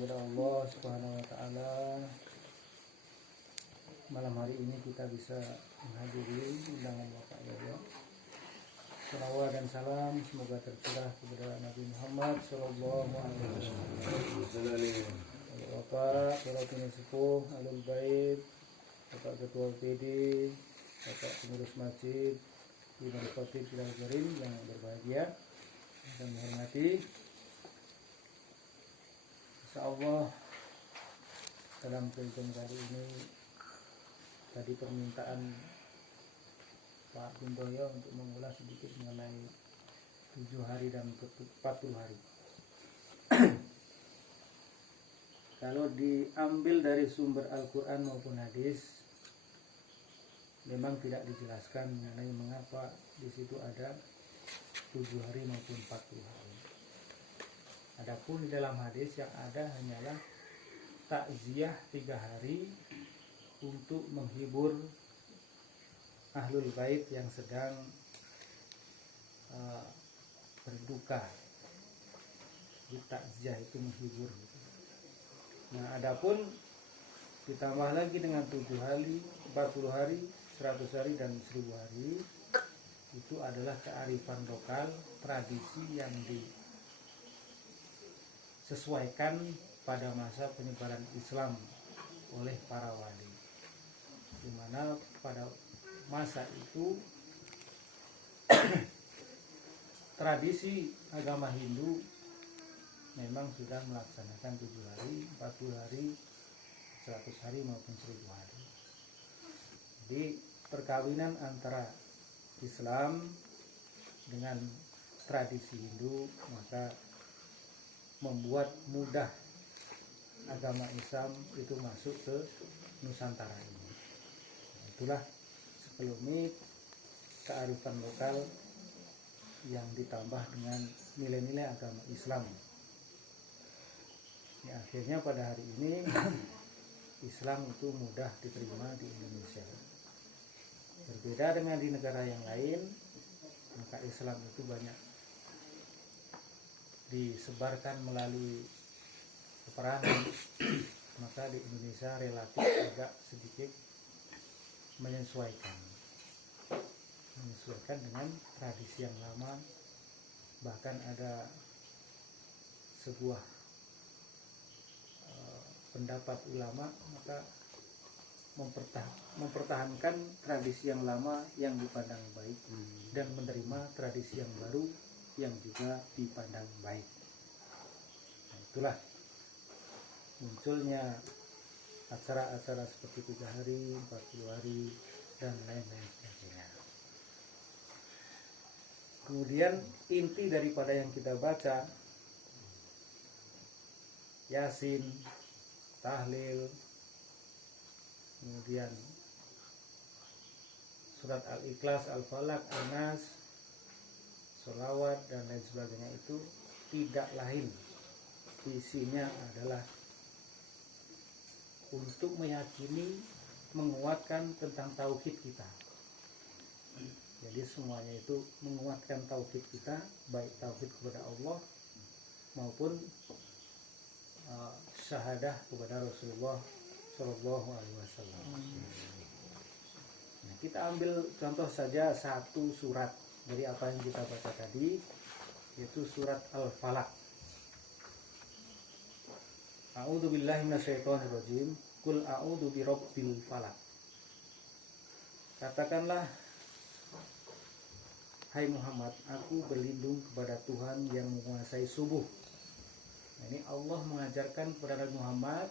kepada Allah Subhanahu wa taala. Malam hari ini kita bisa menghadiri undangan Bapak Yoyo. Salawat dan salam semoga tercurah kepada Nabi Muhammad sallallahu alaihi wasallam. Bapak, para sepuh, alul bait, Bapak Ketua PD, Bapak Pengurus Masjid, Imam Khatib Al-Garim yang berbahagia dan menghormati. Insyaallah dalam kegiatan kali ini tadi permintaan Pak Bintoyo untuk mengulas sedikit mengenai 7 hari dan 40 hari. Kalau diambil dari sumber Al-Quran maupun hadis, memang tidak dijelaskan mengenai mengapa di situ ada 7 hari maupun 40 hari. Adapun di dalam hadis yang ada hanyalah takziah 3 hari untuk menghibur ahlul bait yang sedang berduka. Di takziah itu menghibur. Nah, adapun ditambah lagi dengan 7 hari, 40 hari, 100 hari dan 1000 hari, itu adalah kearifan lokal, tradisi yang disesuaikan pada masa penyebaran Islam oleh para wali, di mana pada masa itu tradisi agama Hindu memang sudah melaksanakan 7 hari, 40 hari, 100 hari maupun 1000 hari. Jadi perkawinan antara Islam dengan tradisi Hindu maka membuat mudah agama Islam itu masuk ke Nusantara ini. Itulah sekelumit kearifan lokal yang ditambah dengan nilai-nilai agama Islam. Ya, akhirnya pada hari ini Islam itu mudah diterima di Indonesia. Berbeda dengan di negara yang lain, maka Islam itu banyak disebarkan melalui peperangan. Maka di Indonesia relatif agak sedikit menyesuaikan dengan tradisi yang lama. Bahkan ada sebuah pendapat ulama maka mempertahankan tradisi yang lama yang dipandang baik dan menerima tradisi yang baru yang juga dipandang baik. Nah, itulah munculnya acara-acara seperti 3 hari, 40 hari dan lain-lain sebagainya. Kemudian inti daripada yang kita baca, Yasin, tahlil, kemudian surat Al-Ikhlas, Al-Falaq, An-Nas, sholawat dan lain sebagainya itu tidak lain, isinya adalah untuk meyakini, menguatkan tentang tauhid kita. Jadi semuanya itu menguatkan tauhid kita, baik tauhid kepada Allah maupun syahadah kepada Rasulullah Shallallahu Alaihi Wasallam. Nah, kita ambil contoh saja satu surat dari apa yang kita baca tadi, yaitu surat Al-Falaq. A'udzu billahi minasyaitonir rajim. Qul a'udzu birabbil falaq. Katakanlah, hai Muhammad, aku berlindung kepada Tuhan yang menguasai subuh. Nah, ini Allah mengajarkan kepada Nabi Muhammad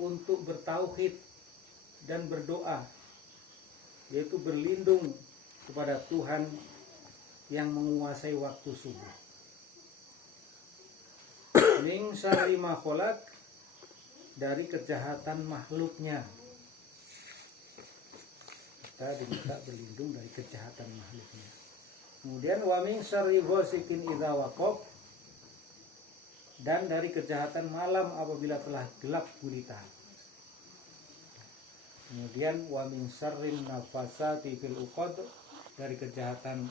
untuk bertauhid dan berdoa, yaitu berlindung kepada Tuhan yang menguasai waktu subuh. Min syarri ma khalaq, dari kejahatan makhluknya. Kita diminta berlindung dari kejahatan makhluknya. Kemudian wa min syarri ghasikin idza waqab, dan dari kejahatan malam apabila telah gelap gulita. Kemudian wa min syarrin nafasati fil uqad, dari kejahatan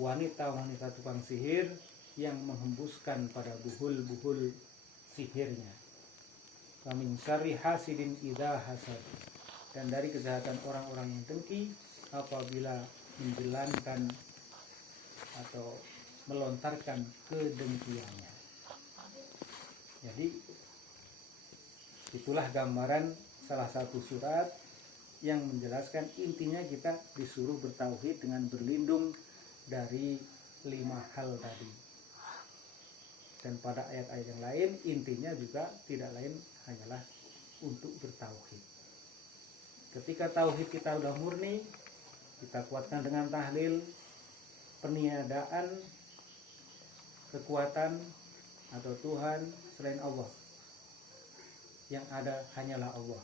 wanita-wanita tukang sihir yang menghembuskan pada buhul-buhul sihirnya. Wa min syarri hasidin idza hasad, dan dari kejahatan orang-orang yang dengki apabila menjalankan atau melontarkan kedengkiannya. Jadi itulah gambaran salah satu surat yang menjelaskan intinya kita disuruh bertauhid dengan berlindung dari 5 hal tadi. Dan pada ayat-ayat yang lain intinya juga tidak lain hanyalah untuk bertauhid. Ketika tauhid kita sudah murni, kita kuatkan dengan tahlil, peniadaan kekuatan atau Tuhan selain Allah. Yang ada hanyalah Allah.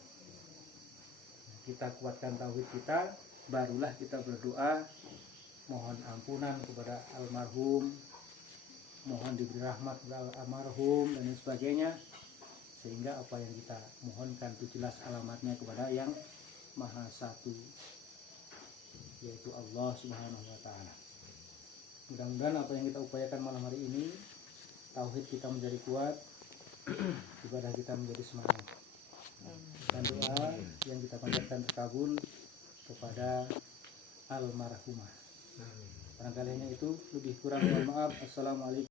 Kita kuatkan tauhid kita, barulah kita berdoa mohon ampunan kepada almarhum, mohon diberi rahmat kepada almarhum dan lain sebagainya, sehingga apa yang kita mohonkan itu jelas alamatnya kepada yang Maha Satu, yaitu Allah Subhanahu wa Ta'ala. Mudah-mudahan apa yang kita upayakan malam hari ini, tauhid kita menjadi kuat, ibadah kita menjadi semangat, dan doa yang kita panjatkan terkabul kepada almarhumah. Barangkali hanya itu, lebih kurang mohon maaf. Assalamualaikum.